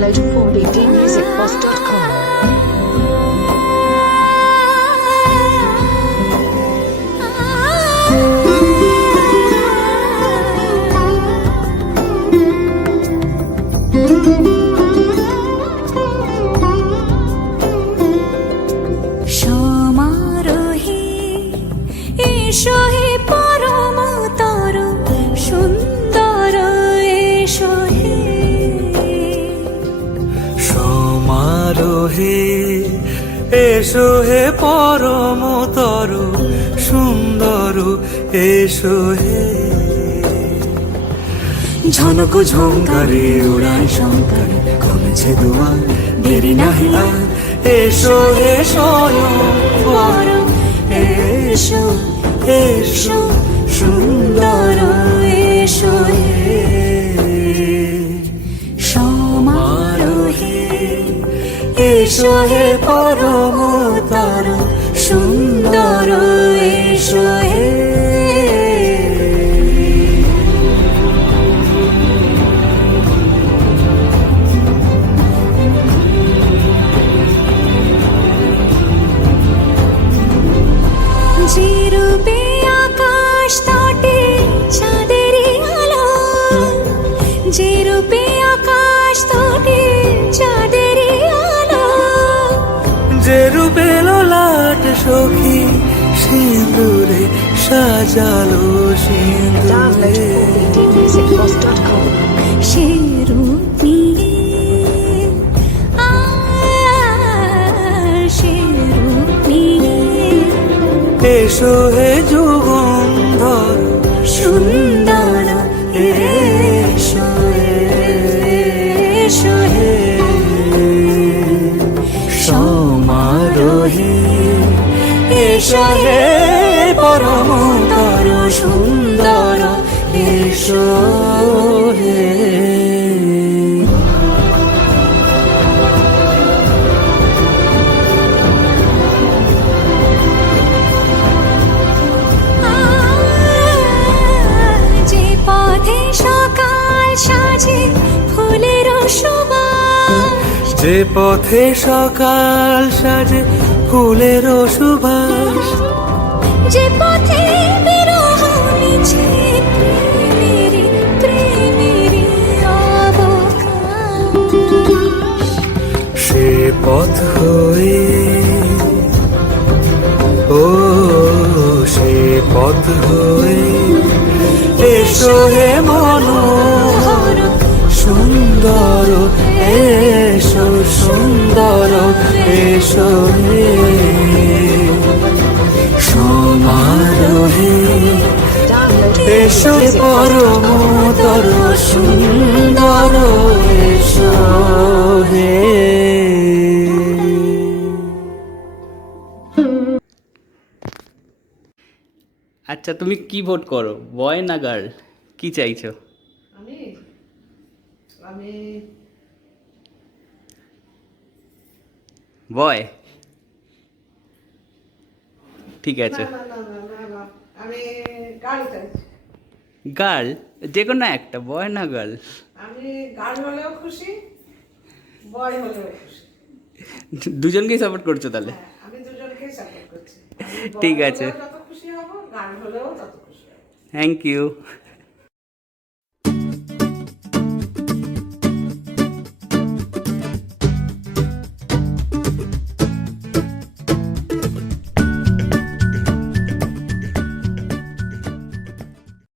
Download 4bdmusicbox.com. সমারোহে এসো হে পরমতর সুন্দর এসো হে সমারোহে এসো হে পরমতর সুন্দর এসো হে ঝনক ঝঙ্কারে উড়াই শঙ্কার কমেছে দুয়ার দেরি নাহি আর এসো হে স্বয়ং বর এসো এসো সুন্দর এসো হে সমারোহে এসো হে পরমতর সুন্দর এসো হে যে রূপে আকাশ তটে চাঁদেরই আলো যে রূপে আকাশ তটে চাঁদেরই আলো যে রূপে ললাট সখী সিঁদুরে সাজালো Download সিঁদুরে 4bdmusicbox.com. সে রূপ নিয়ে সে রূপ নিয়ে এসো হে যুগন্ধর সুন্দর এসো এসো হে সমারোহে এসো হে পরমতর সুন্দর এসো হে যে পথে সকাল সাজে ফুলের সুবাস যে পথে সকাল সাজে ফুলের সুবাস যে পথে বিরহ মিছে প্রেমেরই প্রেমেরই অবকাশ সে পথ হয়ে ও সে পথ হয়ে এসো হে মনোহর সুন্দর এসো সুন্দর এসো হে সমারোহে Download এসো হে পরমতর সুন্দর এসো হে আচ্ছা, তুমি কি ভোট করো, বয় না গার্ল? কি চাইছো? আমি আমি বয়? ঠিক আছে, না না না না না আমি গার্ল চাইছি। গার্ল যে কোনো একটা, বয় না গার্ল? আমি গার্ল হলেও খুশি, বয় হলেও খুশি। দুজনকেই সাপোর্ট করছো তাহলে? হ্যাঁ, আমি দুজনকেই সাপোর্ট করছি। আমি boy ঠিক আছে। হলেও যত খুশি হব, গার্ল হলেও তত খুশি হব। Thank you.